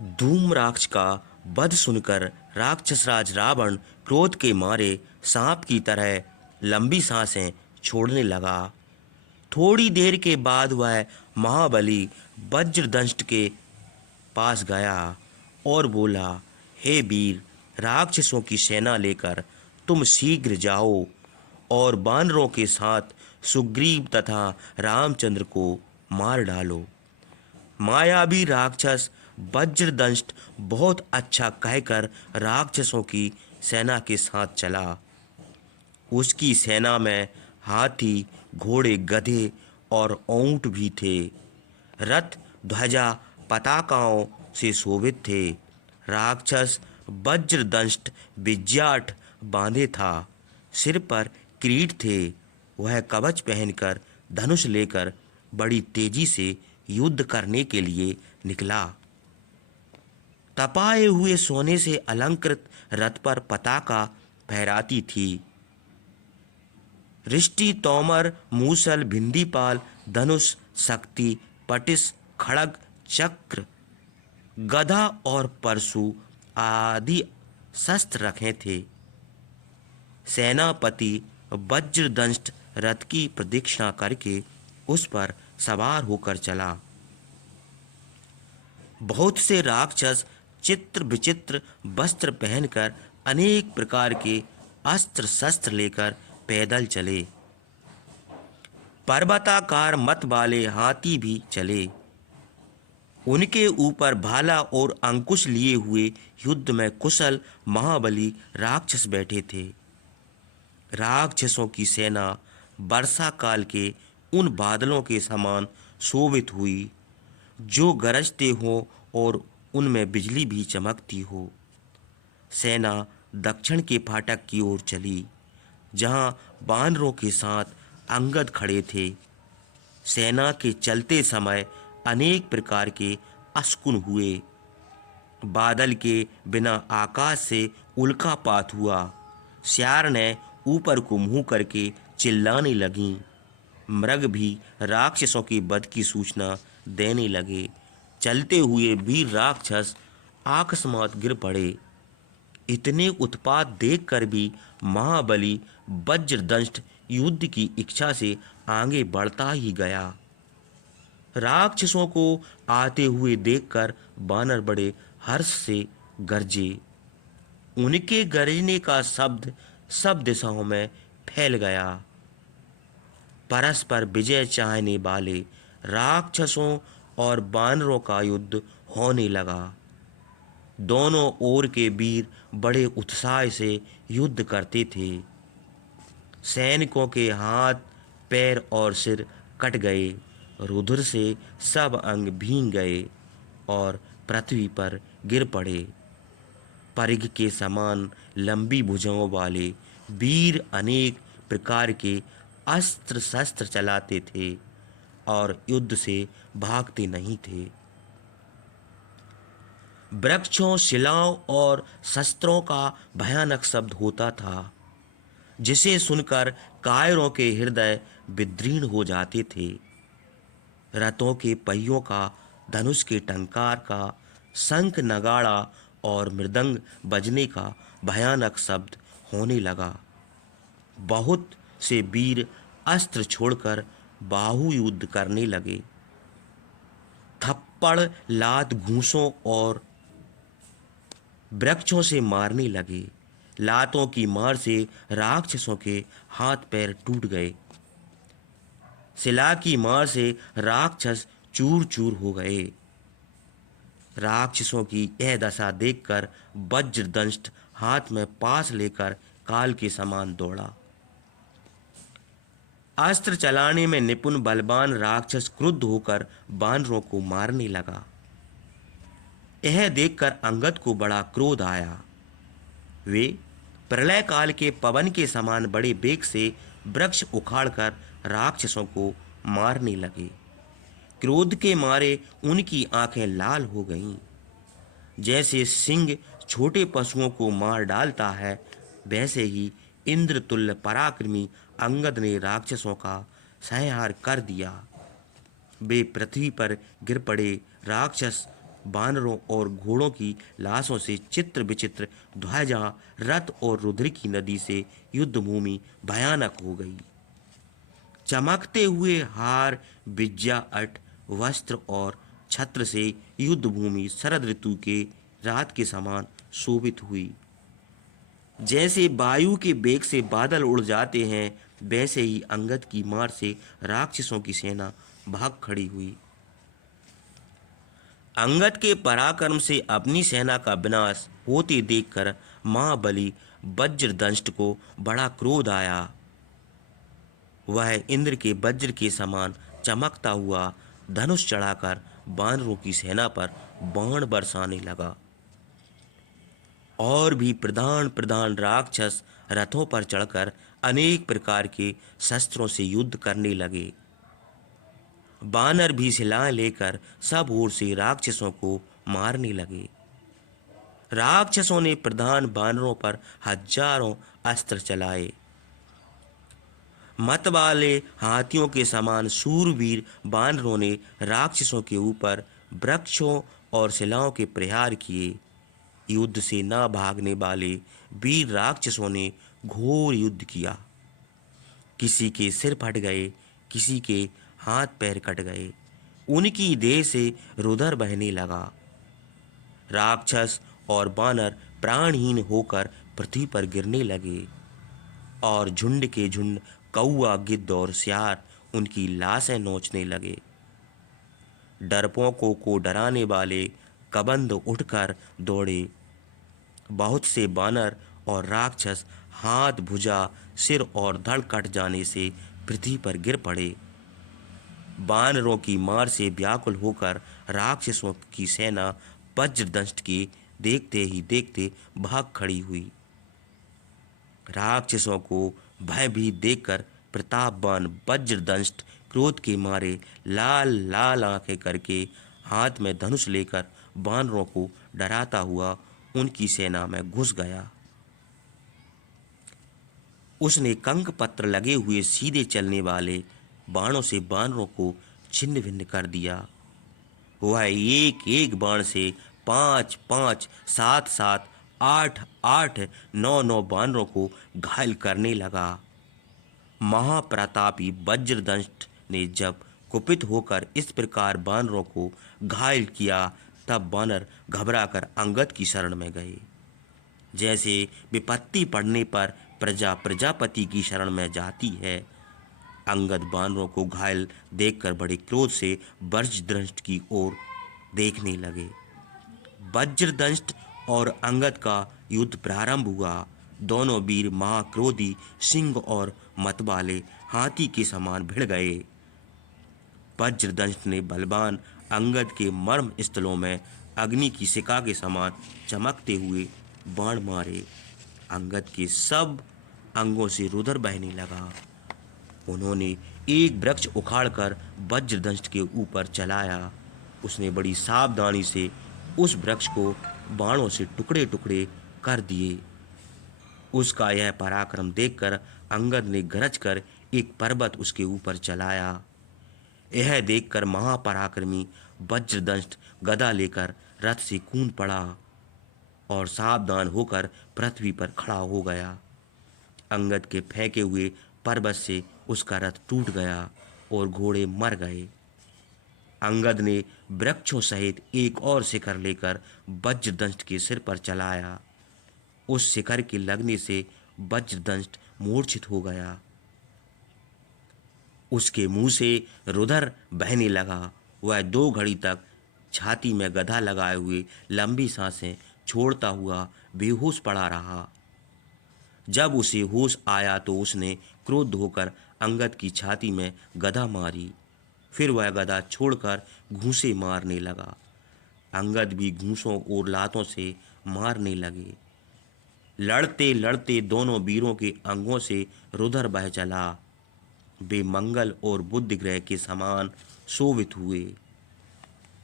धूम्राक्ष का वध सुनकर राक्षसराज रावण क्रोध के मारे सांप की तरह लंबी सांसें छोड़ने लगा। थोड़ी देर के बाद वह महाबली वज्रदंष्ट के पास गया और बोला, हे वीर, राक्षसों की सेना लेकर तुम शीघ्र जाओ और बानरों के साथ सुग्रीव तथा रामचंद्र को मार डालो। मायावी राक्षस वज्रदंष्ट बहुत अच्छा कहकर राक्षसों की सेना के साथ चला। उसकी सेना में हाथी, घोड़े, गधे और ऊंट भी थे। रथ, ध्वजा, पताकाओं से शोभित थे। राक्षस वज्रदंष्ट विज्याट बांधे था, सिर पर किरीट थे। वह कवच पहनकर धनुष लेकर बड़ी तेजी से युद्ध करने के लिए निकला। तपाए हुए सोने से अलंकृत रथ पर पताका फहराती थी। रिष्टि, तोमर, मूसल, भिंडीपाल, धनुष, शक्ति, पटिस, खड़ग, चक्र, गदा और परशु आदि शस्त्र रखे थे। सेनापति वज्रदंष्ट रथ की प्रदक्षिणा करके उस पर सवार होकर चला। बहुत से राक्षस चित्र विचित्र वस्त्र पहनकर अनेक प्रकार के अस्त्र शस्त्र लेकर पैदल चले। पर्वताकार मत वाले हाथी भी चले। उनके ऊपर भाला और अंकुश लिए हुए युद्ध में कुशल महाबली राक्षस बैठे थे। राक्षसों की सेना वर्षा काल के उन बादलों के समान शोभित हुई जो गरजते हो और उनमें बिजली भी चमकती हो। सेना दक्षिण के फाटक की ओर चली, जहां वानरों के साथ अंगद खड़े थे। सेना के चलते समय अनेक प्रकार के अशकुन हुए। बादल के बिना आकाश से उल्कापात हुआ। श्यार ने ऊपर को मुंह करके चिल्लाने लगी। मृग भी राक्षसों के वध की सूचना देने लगे। चलते हुए वीर राक्षस आकस्मात गिर पड़े। इतने उत्पात देखकर भी महाबली वज्रदंष्ट युद्ध की इच्छा से आगे बढ़ता ही गया। राक्षसों को आते हुए देखकर बानर बड़े हर्ष से गरजे। उनके गरजने का शब्द सब दिशाओं में फैल गया। परस्पर विजय चाहने वाले राक्षसों और बानरों का युद्ध होने लगा। दोनों ओर के वीर बड़े उत्साह से युद्ध करते थे। सैनिकों के हाथ, पैर और सिर कट गए। रुधिर से सब अंग भीग गए और पृथ्वी पर गिर पड़े। परिघ के समान लंबी भुजाओं वाले वीर अनेक प्रकार के अस्त्र शस्त्र चलाते थे और युद्ध से भागते नहीं थे। वृक्षों, शिलाओं और शस्त्रों का भयानक शब्द होता था, जिसे सुनकर कायरों के हृदय विदीर्ण हो जाते थे। रथों के पहियों का, धनुष के टंकार का, शंख, नगाड़ा और मृदंग बजने का भयानक शब्द होने लगा। बहुत से वीर अस्त्र छोड़कर बाहु युद्ध करने लगे। थप्पड़, लात, घूंसों और वृक्षों से मारने लगे। लातों की मार से राक्षसों के हाथ पैर टूट गए। शिला की मार से राक्षस चूर चूर हो गए। राक्षसों की यह दशा देखकर वज्रदंष्ट हाथ में पास लेकर काल के समान दौड़ा। अस्त्र चलाने में निपुण बलवान राक्षस क्रुद्ध होकर बानरों को मारने लगा। यह देखकर अंगद को बड़ा क्रोध आया। वे प्रलय काल के पवन के समान बड़े वेग से वृक्ष उखाड़कर राक्षसों को मारने लगे। क्रोध के मारे उनकी आंखें लाल हो गईं। जैसे सिंह छोटे पशुओं को मार डालता है, वैसे ही इंद्रतुल्य पराक्रमी अंगद ने राक्षसों का संहार कर दिया। वे पृथ्वी पर गिर पड़े। राक्षस बानरों और घोड़ों की लाशों से चित्र विचित्र ध्वजा, रथ और रुद्र की नदी से युद्ध भूमि भयानक हो गई। चमकते हुए हार, विज्या अट, वस्त्र और छत्र से युद्ध भूमि शरद ऋतु के रात के समान शोभित हुई। जैसे वायु के वेग से बादल उड़ जाते हैं, वैसे ही अंगद की मार से राक्षसों की सेना भाग खड़ी हुई। अंगद के पराक्रम से अपनी सेना का विनाश होते देखकर महाबली वज्रदंष्ट को बड़ा क्रोध आया। वह इंद्र के वज्र के समान चमकता हुआ धनुष चढ़ाकर वानरों की सेना पर बाण बरसाने लगा। और भी प्रधान प्रधान राक्षस रथों पर चढ़कर अनेक प्रकार के शस्त्रों से युद्ध करने लगे। बानर भी शिलाएं लेकर सब ओर से राक्षसों को मारने लगे। राक्षसों ने प्रधान बानरों पर हजारों अस्त्र चलाए। मत वाले हाथियों के समान शूरवीर बानरों ने राक्षसों के ऊपर वृक्षों और शिलाओं के प्रहार किए। युद्ध से न भागने वाले वीर राक्षसों ने घोर युद्ध किया। किसी के सिर फट गए, किसी के हाथ पैर कट गए, उनकी देह से रुधिर बहने लगा। राक्षस और बानर प्राणहीन होकर पृथ्वी पर गिरने लगे और झुंड के झुंड कौआ, गिद्ध और सियार उनकी लाशें नोचने लगे। डरपोकों को डराने वाले कबंध उठकर दौड़े। बहुत से बानर और राक्षस हाथ, भुजा, सिर और धड़ कट जाने से पृथ्वी पर गिर पड़े। बानरों की मार से व्याकुल होकर राक्षसों की सेना वज्रदंष्ट के देखते ही देखते भाग खड़ी हुई। राक्षसों को भयभीत देखकर प्रतापवान वज्रदंष्ट क्रोध के मारे लाल लाल आंखें करके हाथ में धनुष लेकर बानरों को डराता हुआ उनकी सेना में घुस गया। उसने कंक पत्र लगे हुए सीधे चलने वाले बाणों से बानरों को छिन्न भिन्न कर दिया। वह एक एक बाण से 5 5, 7 7, 8 8, 9 9 बानरों को घायल करने लगा। महाप्रतापी वज्रदंष्ट ने जब कुपित होकर इस प्रकार बानरों को घायल किया, तब बानर घबराकर अंगद की शरण में गए। जैसे विपत्ति पड़ने पर प्रजा प्रजापति की शरण में जाती है, अंगद बानरों को घायल देखकर बड़े क्रोध से वज्रदंष्ट की ओर देखने लगे। वज्रदंष्ट और अंगद का युद्ध प्रारंभ हुआ। दोनों वीर महाक्रोधी सिंह और मतवाले हाथी के समान भिड़ गए। वज्रदंष्ट ने बलवान अंगद के मर्म स्थलों में अग्नि की शिखा के समान चमकते हुए बाण मारे। अंगद के सब अंगों से रुधिर बहने लगा। उन्होंने एक वृक्ष उखाड़कर वज्रदंष्ट के ऊपर चलाया। उसने बड़ी सावधानी से उस वृक्ष को बाणों से टुकड़े टुकड़े कर दिए। उसका यह पराक्रम देखकर अंगद ने गरज कर एक पर्वत उसके ऊपर चलाया। यह देखकर महापराक्रमी वज्रदंष्ट गदा लेकर रथ से कूद पड़ा और सावधान होकर पृथ्वी पर खड़ा हो गया। अंगद के फेंके हुए पर्वत से उसका रथ टूट गया और घोड़े मर गए। अंगद ने वृक्षों सहित एक और शिखर लेकर वज्रदंष्ट के सिर पर चलाया। उस शिखर के लगने से वज्रदंष्ट मूर्छित हो गया। उसके मुंह से रुधिर बहने लगा। वह 2 घड़ी तक छाती में गधा लगाए हुए लंबी सांसें छोड़ता हुआ बेहोश पड़ा रहा। जब उसे होश आया तो उसने क्रोध होकर अंगद की छाती में गदा मारी। फिर वह गदा छोड़कर घूंसे मारने लगा। अंगद भी घूंसों और लातों से मारने लगे। लड़ते लड़ते दोनों वीरों के अंगों से रुधिर बह चला। वे मंगल और बुध ग्रह के समान शोभित हुए।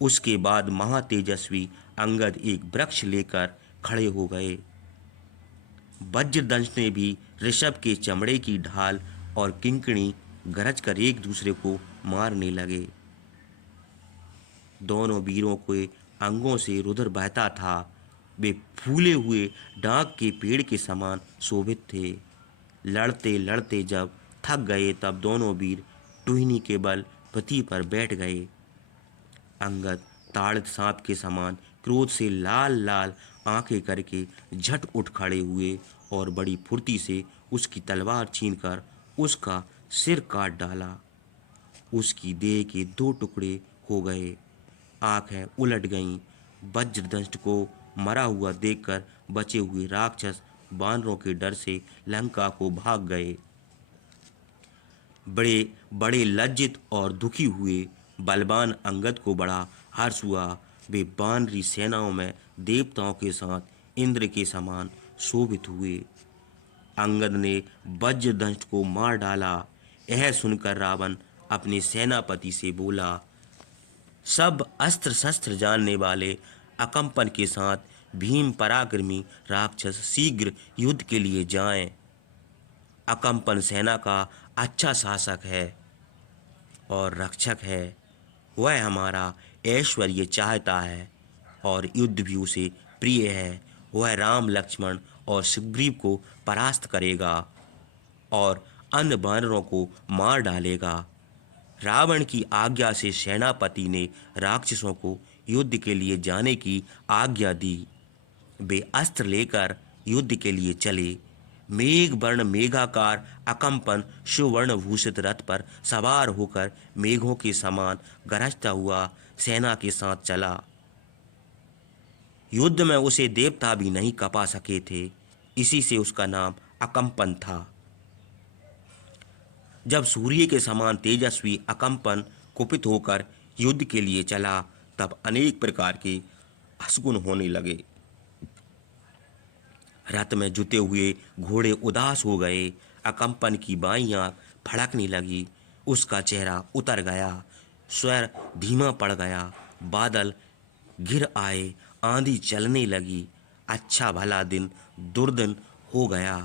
उसके बाद महातेजस्वी अंगद एक वृक्ष लेकर खड़े हो गए। वज्रदंष्ट ने भी ऋषभ के चमड़े की ढाल और किंकणी गरज कर एक दूसरे को मारने लगे। दोनों वीरों के अंगों से रुधिर बहता था। वे फूले हुए डाक के पेड़ के समान शोभित थे। लड़ते लड़ते जब थक गए तब दोनों वीर टुहनी के बल पृथ्वी पर बैठ गए। अंगद ताड़ित सांप के समान क्रोध से लाल लाल आंखें करके झट उठ खड़े हुए और बड़ी फुर्ती से उसकी तलवार छीनकर उसका सिर काट डाला। उसकी देह के दो टुकड़े हो गए, आंखें उलट गईं। वज्रदंष्ट को मरा हुआ देखकर बचे हुए राक्षस बानरों के डर से लंका को भाग गए। बड़े बड़े लज्जित और दुखी हुए। बलवान अंगद को बड़ा हर्ष हुआ। वे बानरी सेनाओं में देवताओं के साथ इंद्र के समान शोभित हुए। अंगद ने वज्रदंष्ट को मार डाला। यह सुनकर रावण अपने सेनापति से बोला, सब अस्त्र शस्त्र जानने वाले अकम्पन के साथ भीम पराक्रमी राक्षस शीघ्र युद्ध के लिए जाएं। अकम्पन सेना का अच्छा शासक है और रक्षक है। वह हमारा ऐश्वर्य चाहता है और युद्ध भी उसे प्रिय है। वह राम लक्ष्मण और सुग्रीव को परास्त करेगा और अन्य वानरों को मार डालेगा। रावण की आज्ञा से सेनापति ने राक्षसों को युद्ध के लिए जाने की आज्ञा दी। वे अस्त्र लेकर युद्ध के लिए चले। मेघ वर्ण मेघाकार अकम्पन सुवर्ण भूषित रथ पर सवार होकर मेघों के समान गरजता हुआ सेना के साथ चला। युद्ध में उसे देवता भी नहीं कपा सके थे, इसी से उसका नाम अकम्पन था। जब सूर्य के समान तेजस्वी अकम्पन कुपित होकर युद्ध के लिए चला तब अनेक प्रकार के अशकुन होने लगे। रथ में जुते हुए घोड़े उदास हो गए। अकम्पन की बाईं आंख फड़कने लगी। उसका चेहरा उतर गया। स्वर धीमा पड़ गया। बादल घिर आए। आंधी चलने लगी। अच्छा भला दिन दुर्दिन हो गया।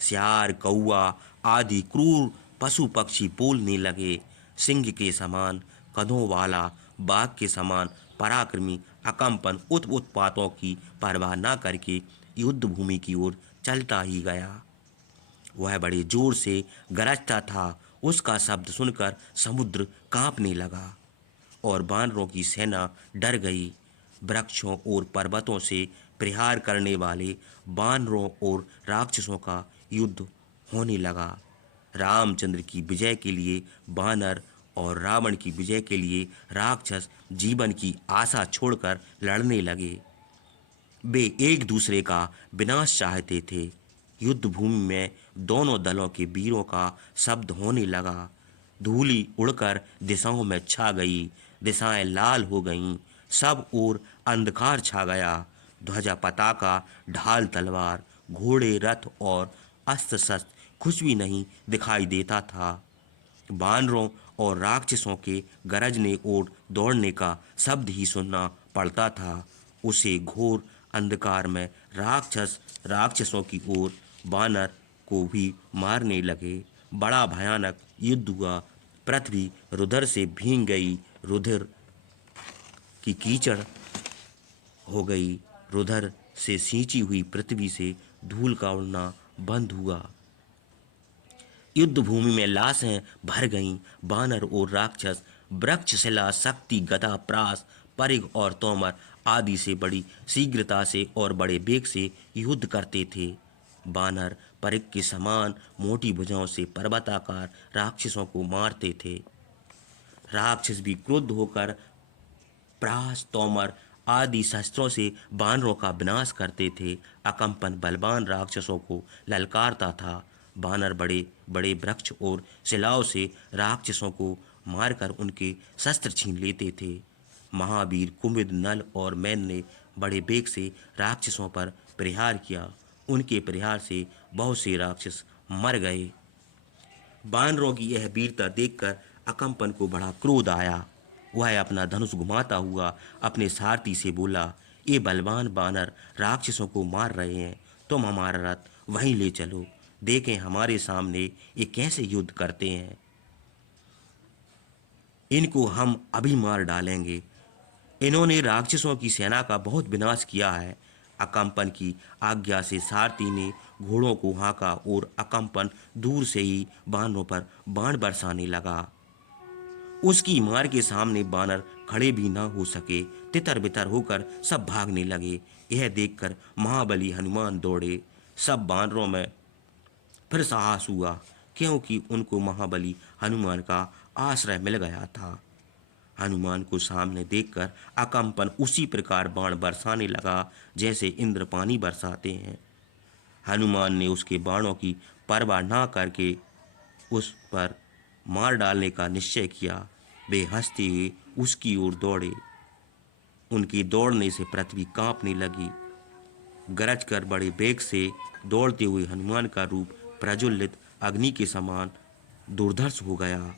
सियार कौआ आदि क्रूर पशु पक्षी बोलने लगे। सिंह के समान कदों वाला बाघ के समान पराक्रमी अकम्पन उत्पातों की परवाह न करके युद्ध भूमि की ओर चलता ही गया। वह बड़े जोर से गरजता था। उसका शब्द सुनकर समुद्र कांपने लगा और वानरों की सेना डर गई। वृक्षों और पर्वतों से प्रहार करने वाले वानरों और राक्षसों का युद्ध होने लगा। रामचंद्र की विजय के लिए वानर और रावण की विजय के लिए राक्षस जीवन की आशा छोड़कर लड़ने लगे। वे एक दूसरे का विनाश चाहते थे। युद्ध भूमि में दोनों दलों के वीरों का शब्द होने लगा। धूलि उड़कर दिशाओं में छा गई। दिशाएं लाल हो गईं। सब ओर अंधकार छा गया। ध्वजा पताका ढाल तलवार घोड़े रथ और अस्त्र शस्त्र कुछ भी नहीं दिखाई देता था। बानरों और राक्षसों के गरजने और दौड़ने का शब्द ही सुनना पड़ता था। उसे घोर अंधकार में राक्षसों की ओर बानर को भी मारने लगे। बड़ा भयानक युद्ध हुआ। पृथ्वी रुधिर से भीग गई। रुधिर की कीचड़ हो गई। रुधिर से सींची हुई पृथ्वी से धूल का उड़ना बंद हुआ। युद्ध भूमि में लाशें भर गईं। बानर और राक्षस वृक्ष शिला शक्ति गदा प्रास परिघ और तोमर आदि से बड़ी शीघ्रता से और बड़े वेग से युद्ध करते थे। बानर परिघ के समान मोटी भुजाओं से पर्वताकार राक्षसों को मारते थे। राक्षस भी क्रुद्ध होकर प्रास तोमर आदि शस्त्रों से बानरों का विनाश करते थे। अकम्पन बलवान राक्षसों को ललकारता था। बानर बड़े बड़े वृक्ष और शिलाओं से राक्षसों को मारकर उनके शस्त्र छीन लेते थे। महावीर कुमुद नल और मैन ने बड़े वेग से राक्षसों पर प्रहार किया। उनके प्रहार से बहुत से राक्षस मर गए। बानरों की यह वीरता देखकर अकम्पन को बड़ा क्रोध आया। वह अपना धनुष घुमाता हुआ अपने सारथी से बोला, ये बलवान बानर राक्षसों को मार रहे हैं। तुम हमारा रथ वहीं ले चलो, देखें हमारे सामने ये कैसे युद्ध करते हैं। इनको हम अभी मार डालेंगे। इन्होंने राक्षसों की सेना का बहुत विनाश किया है। अकम्पन की आज्ञा से सारथी ने घोड़ों को हाँका और अकम्पन दूर से ही बानरों पर बाण बरसाने लगा। उसकी मार के सामने बानर खड़े भी ना हो सके, तितर बितर होकर सब भागने लगे। यह देखकर महाबली हनुमान दौड़े। सब बानरों में फिर साहस हुआ, क्योंकि उनको महाबली हनुमान का आश्रय मिल गया था। हनुमान को सामने देखकर अकम्पन उसी प्रकार बाण बरसाने लगा जैसे इंद्र पानी बरसाते हैं। हनुमान ने उसके बाणों की परवाह ना करके उस पर मार डालने का निश्चय किया। वे हंसते हुए उसकी ओर दौड़े। उनके दौड़ने से पृथ्वी कांपने लगी। गरज कर बड़े वेग से दौड़ते हुए हनुमान का रूप प्रज्वलित अग्नि के समान दुर्धर्ष हो गया।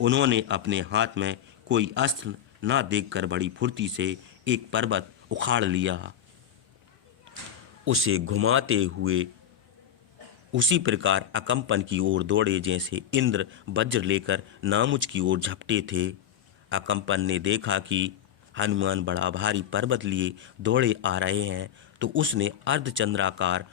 उन्होंने अपने हाथ में कोई अस्त्र न देखकर बड़ी फुर्ती से एक पर्वत उखाड़ लिया। उसे घुमाते हुए उसी प्रकार अकम्पन की ओर दौड़े जैसे इंद्र वज्र लेकर नामुच की ओर झपटे थे। अकम्पन ने देखा कि हनुमान बड़ा भारी पर्वत लिए दौड़े आ रहे हैं, तो उसने अर्धचंद्राकार